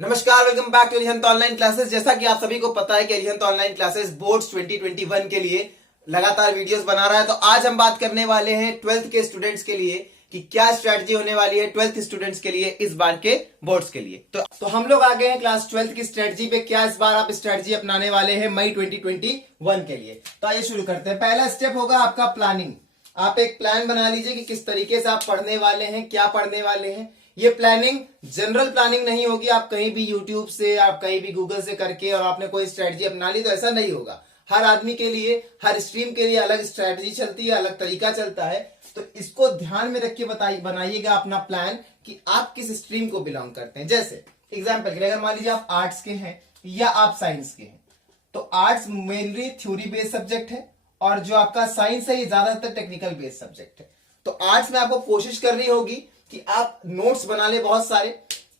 नमस्कार, welcome back to Arihant online classes. जैसा कि आप सभी को पता है कि अरिहंत ऑनलाइन क्लासेस बोर्ड्स 2021 के लिए लगातार वीडियोस बना रहा है। तो आज हम बात करने वाले हैं 12th के स्टूडेंट्स के लिए कि क्या स्ट्रेटजी होने वाली है 12th स्टूडेंट्स के लिए इस बार के बोर्ड्स के लिए। तो हम लोग आ गए हैं क्लास 12th की स्ट्रेटजी पे। क्या इस बार आप स्ट्रेटजी अपनाने वाले हैं मई 2021 के लिए? तो आइए शुरू करते हैं। पहला स्टेप होगा आपका प्लानिंग। आप एक प्लान बना लीजिए कि किस तरीके से आप पढ़ने वाले हैं, क्या पढ़ने वाले हैं। ये प्लानिंग जनरल प्लानिंग नहीं होगी, आप कहीं भी यूट्यूब से, आप कहीं भी गूगल से करके और आपने कोई स्ट्रेटजी अपना ली, तो ऐसा नहीं होगा। हर आदमी के लिए, हर स्ट्रीम के लिए अलग स्ट्रेटजी चलती है, अलग तरीका चलता है। तो इसको ध्यान में रख के बनाइएगा अपना प्लान कि आप किस स्ट्रीम को बिलोंग करते हैं। जैसे एग्जाम्पल के लिए अगर मान लीजिए आप आर्ट्स के हैं या आप साइंस के हैं, तो arts mainly theory based subject है और जो आपका साइंस है ये ज्यादातर टेक्निकल बेस्ड सब्जेक्ट है। तो आर्ट्स में आपको कोशिश करनी होगी कि आप नोट्स बना ले बहुत सारे,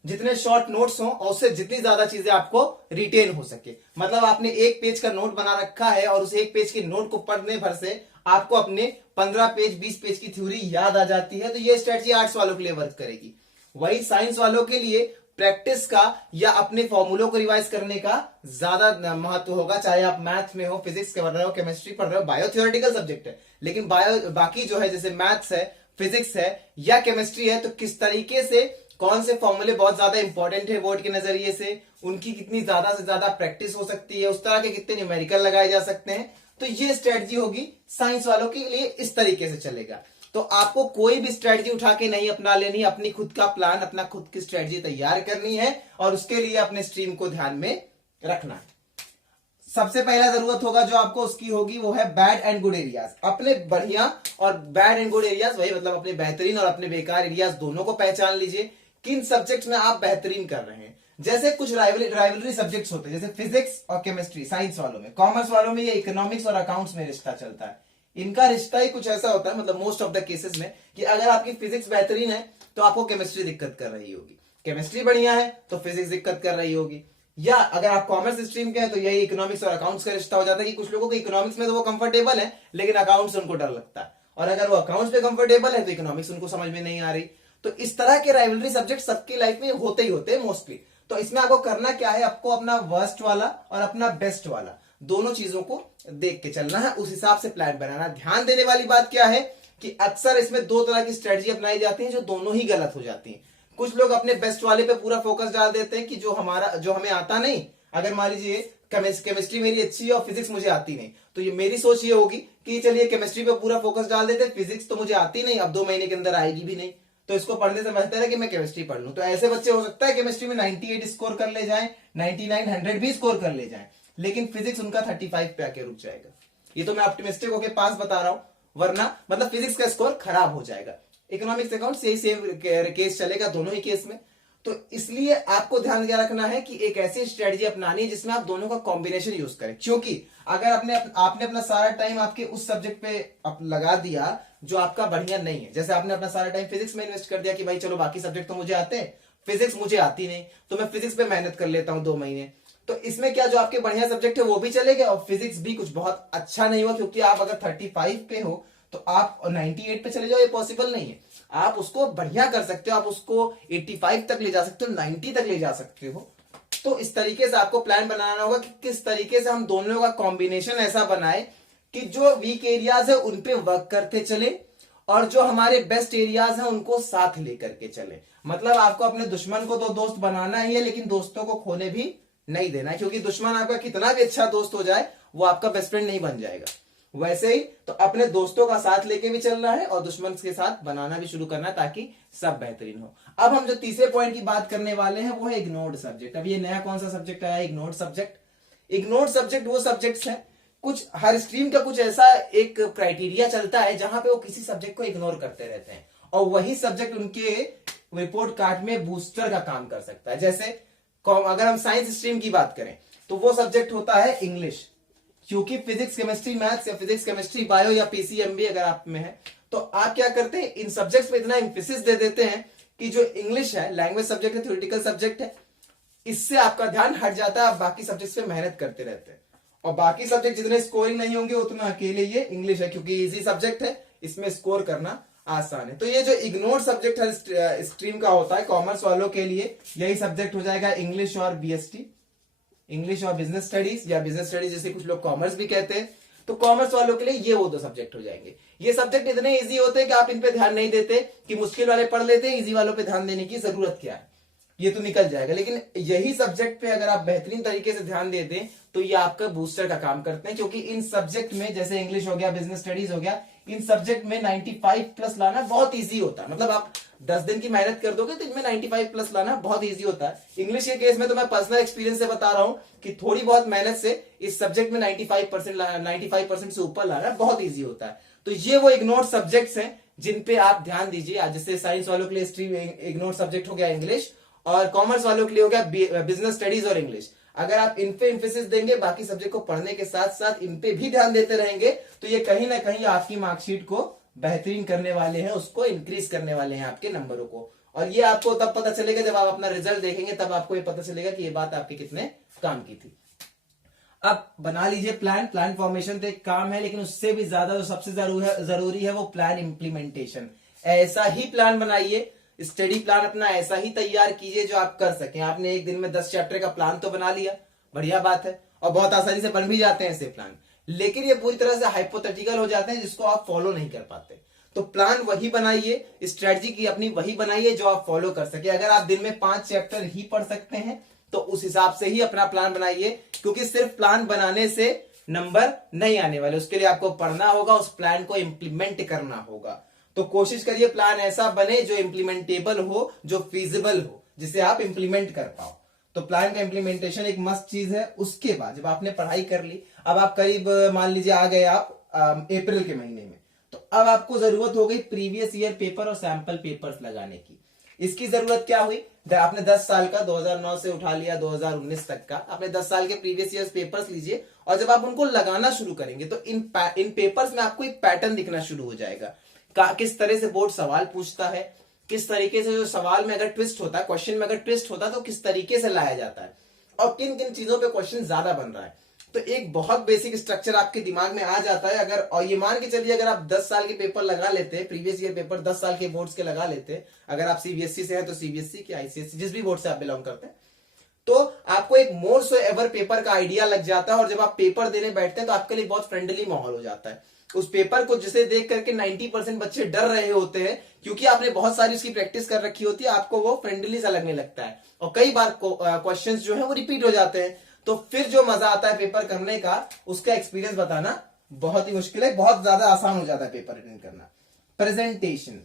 जितने शॉर्ट नोट्स हों और उससे जितनी ज्यादा चीजें आपको रिटेन हो सके। मतलब आपने एक पेज का नोट बना रखा है और उस एक पेज के नोट को पढ़ने भर से आपको अपने 15 पेज 20 पेज की थ्योरी याद आ जाती है। तो ये स्ट्रेटजी आर्ट्स वालों के लिए वर्क करेगी। वही साइंस वालों के लिए प्रैक्टिस का या अपने फॉर्मूलों को रिवाइज करने का ज्यादा महत्व होगा। चाहे आप मैथ में हो, फिजिक्स पढ़ रहे हो, केमिस्ट्री पढ़ रहे हो, बायो थ्योरेटिकल सब्जेक्ट है, लेकिन बाकी जो है जैसे मैथ्स है, फिजिक्स है या केमिस्ट्री है, तो किस तरीके से कौन से फॉर्मूले बहुत ज्यादा इंपॉर्टेंट है बोर्ड के नजरिए से, उनकी कितनी ज्यादा से ज्यादा प्रैक्टिस हो सकती है, उस तरह के कितने न्यूमेरिकल लगाए जा सकते हैं। तो ये स्ट्रेटजी होगी साइंस वालों के लिए, इस तरीके से चलेगा। तो आपको कोई भी स्ट्रेटजी उठा के नहीं अपना लेनी, अपनी खुद का प्लान, अपना खुद की स्ट्रेटजी तैयार करनी है और उसके लिए अपने स्ट्रीम को ध्यान में रखना है। सबसे पहला जरूरत होगा जो आपको उसकी होगी वो है बैड एंड गुड एरियाज। अपने बढ़िया और बैड एंड गुड एरियाज, वही मतलब अपने बेहतरीन और अपने बेकार एरियाज दोनों को पहचान लीजिए। किन सब्जेक्ट्स में आप बेहतरीन कर रहे हैं। जैसे कुछ राइवलरी सब्जेक्ट्स होते हैं, जैसे फिजिक्स और केमिस्ट्री साइंस वालों में, कॉमर्स वालों में ये इकोनॉमिक्स और अकाउंट्स में रिश्ता चलता है। इनका रिश्ता ही कुछ ऐसा होता है, मतलब मोस्ट ऑफ द केसेस में, कि अगर आपकी फिजिक्स बेहतरीन है तो आपको केमिस्ट्री दिक्कत कर रही होगी, केमिस्ट्री बढ़िया है तो फिजिक्स दिक्कत कर रही होगी। या अगर आप कॉमर्स स्ट्रीम के हैं तो यही इकोनॉमिक्स और अकाउंट्स का रिश्ता हो जाता है कि कुछ लोगों को इकोनॉमिक्स में तो वो कंफर्टेबल है लेकिन अकाउंट्स उनको डर लगता है, और अगर वो अकाउंट्स पे कंफर्टेबल है तो इकोनॉमिक्स उनको समझ में नहीं आ रही। तो इस तरह के राइवलरी सब्जेक्ट सबकी लाइफ में होते ही होते हैं मोस्टली। तो इसमें आपको करना क्या है, आपको अपना वर्स्ट वाला और अपना बेस्ट वाला दोनों चीजों को देख के चलना है, उस हिसाब से प्लान बनाना। ध्यान देने वाली बात क्या है कि अक्सर इसमें दो तरह की स्ट्रेटजी अपनाई जाती है जो दोनों ही गलत हो जाती है। कुछ लोग अपने बेस्ट वाले पे पूरा फोकस डाल देते हैं कि जो हमें आता नहीं। अगर मान लीजिए केमिस्ट्री मेरी अच्छी है और फिजिक्स मुझे आती नहीं, तो ये मेरी सोच ये होगी कि चलिए केमिस्ट्री पे पूरा फोकस डाल देते हैं, फिजिक्स तो मुझे आती नहीं, अब 2 महीने के अंदर आएगी भी नहीं, तो इसको पढ़ने से बेहतर है कि मैं केमिस्ट्री पढ़ लूं। तो ऐसे बच्चे हो सकता है केमिस्ट्री में 98 स्कोर कर ले जाएं, 99 100 भी स्कोर कर ले जाएं, लेकिन फिजिक्स उनका 35 पे आके रुक जाएगा। ये तो मैं ऑप्टिमिस्टिक होके पास बता रहा हूं, वरना मतलब फिजिक्स का स्कोर खराब हो जाएगा। इकोनॉमिक्स अकाउंट्स यही सेम केस चलेगा दोनों ही केस में। तो इसलिए आपको ध्यान क्या रखना है कि एक ऐसी स्ट्रेटजी अपनानी है जिसमें आप दोनों का कॉम्बिनेशन यूज करें। क्योंकि अगर आपने अपना सारा टाइम आपके उस सब्जेक्ट पे लगा दिया जो आपका बढ़िया नहीं है, जैसे आपने अपना सारा टाइम फिजिक्स में इन्वेस्ट कर दिया कि भाई चलो बाकी सब्जेक्ट तो मुझे आते हैं, फिजिक्स मुझे आती नहीं, तो मैं फिजिक्स पे मेहनत कर लेता हूं 2 महीने। तो इसमें क्या, जो आपके बढ़िया सब्जेक्ट है वो भी चलेगा और फिजिक्स भी कुछ बहुत अच्छा नहीं हुआ, क्योंकि आप अगर 35 पे हो तो आप 98 पे चले जाओ, ये पॉसिबल नहीं है। आप उसको बढ़िया कर सकते हो, आप उसको 85 तक ले जा सकते हो, 90 तक ले जा सकते हो। तो इस तरीके से आपको प्लान बनाना होगा कि किस तरीके से हम दोनों का कॉम्बिनेशन ऐसा बनाए कि जो वीक एरियाज है उन पे वर्क करते चले और जो हमारे बेस्ट एरियाज हैं उनको साथ लेकर के चले। मतलब आपको अपने दुश्मन को तो दोस्त बनाना ही है, लेकिन दोस्तों को खोने भी नहीं देना है, क्योंकि दुश्मन आपका कितना भी अच्छा दोस्त हो जाए वो आपका बेस्ट फ्रेंड नहीं बन जाएगा। वैसे ही तो अपने दोस्तों का साथ लेके भी चलना है और दुश्मन के साथ बनाना भी शुरू करना है ताकि सब बेहतरीन हो। अब हम जो तीसरे पॉइंट की बात करने वाले हैं वो है इग्नोर्ड सब्जेक्ट। अब ये नया कौन सा सब्जेक्ट आया, इग्नोर्ड सब्जेक्ट। इग्नोर्ड सब्जेक्ट वो सब्जेक्ट्स हैं, कुछ हर स्ट्रीम का कुछ ऐसा एक क्राइटेरिया चलता है जहां पे वो किसी सब्जेक्ट को इग्नोर करते रहते हैं और वही सब्जेक्ट उनके रिपोर्ट कार्ड में बूस्टर का काम कर सकता है। जैसे अगर हम साइंस स्ट्रीम की बात करें तो वो सब्जेक्ट होता है इंग्लिश, क्योंकि फिजिक्स केमिस्ट्री मैथ्स या फिजिक्स केमिस्ट्री बायो या पीसीएमबी अगर आप में है तो आप क्या करते हैं, इन सब्जेक्ट्स पे इतना एम्फेसिस दे देते हैं कि जो इंग्लिश है लैंग्वेज सब्जेक्ट है, थ्योरेटिकल सब्जेक्ट है, इससे आपका ध्यान हट जाता है, आप बाकी सब्जेक्ट्स पे मेहनत करते रहते हैं और बाकी सब्जेक्ट जितने स्कोरिंग नहीं होंगे उतना अकेले ये इंग्लिश है, क्योंकि इजी सब्जेक्ट है, इसमें स्कोर करना आसान है। तो ये जो इग्नोर सब्जेक्ट हर स्ट्रीम का होता है कॉमर्स वालों के लिए, यही सब्जेक्ट हो जाएगा इंग्लिश और बीएसटी, इंग्लिश और बिजनेस स्टडीज, या बिजनेस स्टडीज जैसे कुछ लोग कॉमर्स भी कहते हैं। तो कॉमर्स वालों के लिए ये वो दो सब्जेक्ट हो जाएंगे। ये सब्जेक्ट इतने इजी होते हैं कि आप इन पे ध्यान नहीं देते, कि मुश्किल वाले पढ़ लेते हैं, इजी वालों पे ध्यान देने की जरूरत क्या है, ये तो निकल जाएगा। लेकिन यही सब्जेक्ट पे अगर आप बेहतरीन तरीके से ध्यान दे दें तो ये आपका बूस्टर का काम करते हैं, क्योंकि इन सब्जेक्ट में जैसे इंग्लिश हो गया, बिजनेस स्टडीज हो गया, इन सब्जेक्ट में 95 प्लस लाना बहुत इजी होता है। मतलब आप 10 दिन की मेहनत कर दोगे तो इनमें 95 प्लस लाना बहुत इजी होता है। इंग्लिश के केस में तो मैं पर्सनल एक्सपीरियंस से बता रहा हूं कि थोड़ी बहुत मेहनत से इस सब्जेक्ट में 95% से ऊपर लाना बहुत इजी होता है। तो ये वो इग्नोर सब्जेक्ट्स हैं जिन पे आप ध्यान दीजिए। जैसे साइंस वालों के लिए स्ट्रीम इग्नोर सब्जेक्ट हो गया इंग्लिश, और कॉमर्स वालों के लिए हो गया बिजनेस स्टडीज और इंग्लिश। अगर आप इन पे इंफेसिस देंगे, बाकी सब्जेक्ट को पढ़ने के साथ साथ इन पे भी ध्यान देते रहेंगे, तो ये कहीं ना कहीं आपकी मार्कशीट को बेहतरीन करने वाले हैं, उसको इंक्रीज करने वाले हैं आपके नंबरों को। और ये आपको तब पता चलेगा जब आप अपना रिजल्ट देखेंगे, तब आपको ये पता चलेगा कि ये बात आपके कितने काम की थी। अब बना लीजिए प्लान फॉर्मेशन तो एक काम है, लेकिन उससे भी ज्यादा जो सबसे जरूरी है वो प्लान इंप्लीमेंटेशन। ऐसा ही प्लान बनाइए, स्टडी प्लान अपना ऐसा ही तैयार कीजिए जो आप कर सकें। आपने एक दिन में 10 चैप्टर का प्लान तो बना लिया, बढ़िया बात है, और बहुत आसानी से बन भी जाते हैं ऐसे प्लान, लेकिन ये पूरी तरह से हाइपोथेटिकल हो जाते हैं जिसको आप फॉलो नहीं कर पाते। तो प्लान वही बनाइए, स्ट्रेटजी की अपनी वही बनाइए जो आप फॉलो कर सके। अगर आप दिन में 5 चैप्टर ही पढ़ सकते हैं तो उस हिसाब से ही अपना प्लान बनाइए, क्योंकि सिर्फ प्लान बनाने से नंबर नहीं आने वाले, उसके लिए आपको पढ़ना होगा, उस प्लान को इंप्लीमेंट करना होगा। तो कोशिश करिए प्लान ऐसा बने जो इंप्लीमेंटेबल हो, जो फिजिबल हो, जिसे आप इंप्लीमेंट कर पाओ। तो प्लान का इंप्लीमेंटेशन एक मस्त चीज है। उसके बाद जब आपने पढ़ाई कर ली, अब आप करीब मान लीजिए आ गए आप अप्रैल के महीने में, तो अब आपको जरूरत हो गई प्रीवियस ईयर पेपर और सैंपल पेपर्स लगाने की। इसकी जरूरत क्या हुई, आपने 10 साल का 2009 से उठा लिया 2019 तक का, आपने 10 साल के प्रीवियस ईयर पेपर्स लीजिए, और जब आप उनको लगाना शुरू करेंगे तो इन पेपर्स में आपको एक पैटर्न दिखना शुरू हो जाएगा। किस तरह से बोर्ड सवाल पूछता है, किस तरीके से जो सवाल में अगर ट्विस्ट होता है, क्वेश्चन में अगर ट्विस्ट होता है तो किस तरीके से लाया जाता है, और किन किन चीजों पे क्वेश्चन ज्यादा बन रहा है। तो एक बहुत बेसिक स्ट्रक्चर आपके दिमाग में आ जाता है। अगर, और ये मान के चलिए अगर आप 10 साल के पेपर लगा लेते हैं, प्रीवियस ईयर पेपर 10 साल के बोर्ड्स के लगा लेते हैं, अगर आप सीबीएसई से हैं तो सीबीएसई की, आईसीएसई, जिस भी बोर्ड से आप बिलोंग करते हैं, तो आपको एक मोर सो एवर पेपर का आइडिया लग जाता है। और जब आप पेपर देने बैठते हैं तो आपके लिए बहुत फ्रेंडली माहौल हो जाता है। उस पेपर को जिसे देख करके 90% बच्चे डर रहे होते हैं, क्योंकि आपने बहुत सारी उसकी प्रैक्टिस कर रखी होती है, आपको वो फ्रेंडली सा लगने लगता है, और कई बार क्वेश्चंस जो है वो रिपीट हो जाते हैं। तो फिर जो मजा आता है पेपर करने का, उसका एक्सपीरियंस बताना बहुत ही मुश्किल है, बहुत ज्यादा आसान हो जाता है पेपर अटेंड करना। प्रेजेंटेशन,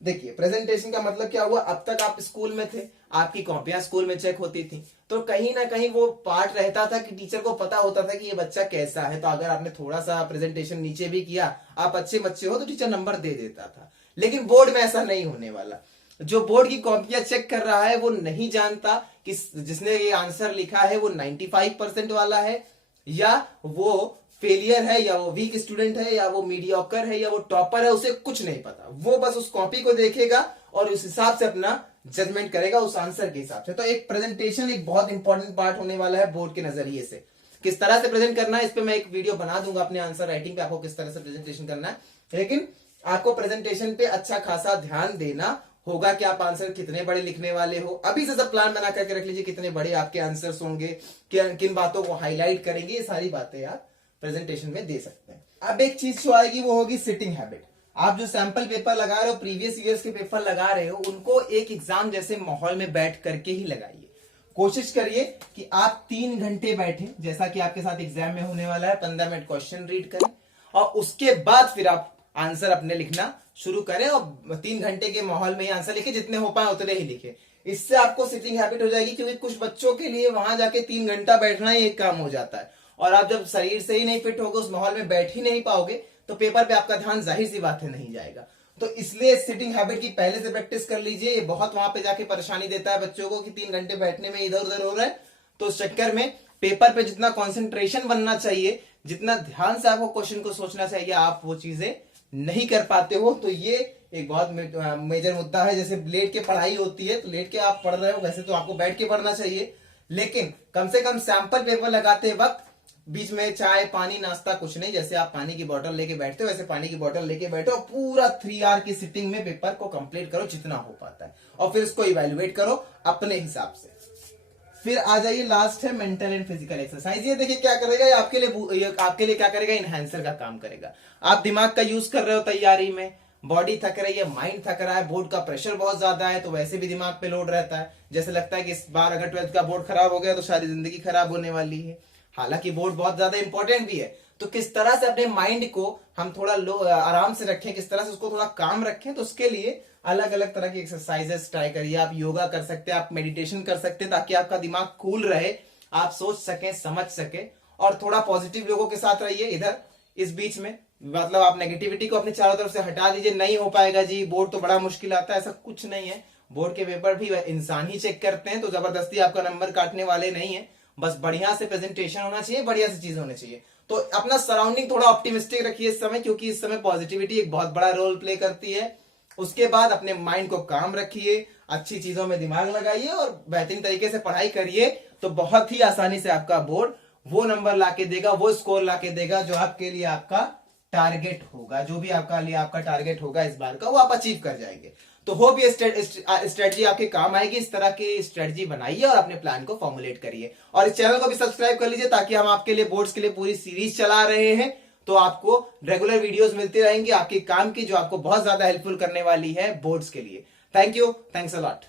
देखिए प्रेजेंटेशन का मतलब क्या हुआ, अब तक आप स्कूल में थे, आपकी कॉपियां स्कूल में चेक होती थी, तो कहीं ना कहीं वो पार्ट रहता था कि टीचर को पता होता था कि ये बच्चा कैसा है। तो अगर आपने थोड़ा सा प्रेजेंटेशन नीचे भी किया, आप अच्छे बच्चे हो, तो टीचर नंबर दे देता था। लेकिन बोर्ड में ऐसा नहीं होने वाला। जो बोर्ड की कॉपियां चेक कर रहा है वो नहीं जानता कि जिसने ये आंसर लिखा है वो 95% वाला है, या वो फेलियर है, या वो वीक स्टूडेंट है, या वो मीडियोकर है, या वो टॉपर है, उसे कुछ नहीं पता। वो बस उस कॉपी को देखेगा और उस हिसाब से अपना जजमेंट करेगा, उस आंसर के हिसाब से। तो एक प्रेजेंटेशन एक बहुत इंपॉर्टेंट पार्ट होने वाला है बोर्ड के नजरिए से। किस तरह से प्रेजेंट करना है, इस पे मैं एक वीडियो बना दूंगा अपने आंसर राइटिंग पे, आपको किस तरह से प्रेजेंटेशन करना है। लेकिन आपको प्रेजेंटेशन पे अच्छा खासा ध्यान देना होगा कि आप आंसर कितने बड़े लिखने वाले हो। अभी से सब प्लान बना करके रख लीजिए, कितने बड़े आपके आंसर्स होंगे, किन बातों को हाईलाइट करेंगे, ये सारी बातें आप प्रेजेंटेशन में दे सकते हैं। अब एक चीज जो आएगी वो होगी सिटिंग हैबिट। आप जो सैंपल पेपर लगा रहे हो, प्रीवियस ईयर्स के पेपर लगा रहे हो, उनको एक एग्जाम जैसे माहौल में बैठ करके ही लगाइए। कोशिश करिए कि आप 3 घंटे बैठे, जैसा कि आपके साथ एग्जाम में होने वाला है, 15 मिनट क्वेश्चन रीड करें, और उसके बाद फिर आप आंसर अपने लिखना शुरू करें, और 3 घंटे के माहौल में ही आंसर लिखे, जितने हो पाए उतने ही लिखे। इससे आपको सिटिंग हैबिट हो जाएगी, क्योंकि कुछ बच्चों के लिए वहां जाके 3 घंटा बैठना ही एक काम हो जाता है, और आप जब शरीर से ही नहीं फिट होगे, उस माहौल में बैठ ही नहीं पाओगे, तो पेपर पे आपका ध्यान जाहिर सी बात है नहीं जाएगा। तो इसलिए सिटिंग हैबिट की पहले से प्रैक्टिस कर लीजिए। ये बहुत वहां पे जाके परेशानी देता है बच्चों को कि 3 घंटे बैठने में इधर उधर हो रहा है। तो उस चक्कर में पेपर पे जितना कॉन्सेंट्रेशन बनना चाहिए, जितना ध्यान से आपको क्वेश्चन को सोचना चाहिए, आप वो चीजें नहीं कर पाते हो। तो ये एक बहुत मेजर मुद्दा है। जैसे लेट के पढ़ाई होती है, तो लेट के आप पढ़ रहे हो, वैसे तो आपको बैठ के पढ़ना चाहिए, लेकिन कम से कम सैंपल पेपर लगाते वक्त बीच में चाय पानी नाश्ता कुछ नहीं, जैसे आप पानी की बोतल लेके बैठते हो वैसे पानी की बोतल लेके बैठो, पूरा 3 आवर की सिटिंग में पेपर को कंप्लीट करो जितना हो पाता है, और फिर उसको इवेल्युएट करो अपने हिसाब से। फिर आ जाइए, लास्ट है मेंटल एंड फिजिकल एक्सरसाइज। ये देखिए क्या करेगा, ये आपके लिए क्या करेगा, इनहेंसर का काम करेगा। आप दिमाग का यूज कर रहे हो तैयारी में, बॉडी थक रही है, माइंड थक रहा है, बोर्ड का प्रेशर बहुत ज्यादा है, तो वैसे भी दिमाग पे लोड रहता है। जैसे लगता है कि इस बार अगर 12th का बोर्ड खराब हो गया तो सारी जिंदगी खराब होने वाली है। हालांकि बोर्ड बहुत ज्यादा इंपॉर्टेंट भी है, तो किस तरह से अपने माइंड को हम थोड़ा आराम से रखें, किस तरह से उसको थोड़ा काम रखें, तो उसके लिए अलग अलग तरह की एक्सरसाइजेस ट्राई करिए। आप योगा कर सकते हैं, आप मेडिटेशन कर सकते हैं, ताकि आपका दिमाग कूल रहे, आप सोच सके, समझ सके, और थोड़ा पॉजिटिव लोगों के साथ रहिए। इधर इस बीच में मतलब आप नेगेटिविटी को अपने चारों तरफ से हटा दीजिए। नहीं हो पाएगा जी, बोर्ड तो बड़ा मुश्किल आता है, ऐसा कुछ नहीं है। बोर्ड के पेपर भी इंसान ही चेक करते हैं, तो जबरदस्ती आपका नंबर काटने वाले नहीं है। बस बढ़िया से प्रेजेंटेशन होना चाहिए, बढ़िया से चीज होनी चाहिए। तो अपना सराउंडिंग थोड़ा ऑप्टिमिस्टिक रखिए इस समय, क्योंकि इस समय पॉजिटिविटी एक बहुत बड़ा रोल प्ले करती है। उसके बाद अपने माइंड को काम रखिए, अच्छी चीजों में दिमाग लगाइए और बेहतरीन तरीके से पढ़ाई करिए, तो बहुत ही आसानी से आपका बोर्ड वो नंबर लाके देगा, वो स्कोर लाके देगा जो आपके लिए आपका टारगेट होगा। जो भी आपका लिए आपका टारगेट होगा इस बार का, वो आप अचीव कर जाएंगे। तो होप ये स्ट्रेटजी आपके काम आएगी। इस तरह की स्ट्रेटजी बनाइए और अपने प्लान को फॉर्मुलेट करिए, और इस चैनल को भी सब्सक्राइब कर लीजिए, ताकि हम आपके लिए बोर्ड्स के लिए पूरी सीरीज चला रहे हैं। तो आपको रेगुलर वीडियोस मिलती रहेंगी आपके काम की, जो आपको बहुत ज्यादा हेल्पफुल करने वाली है बोर्ड्स के लिए। Thank you, thanks a lot.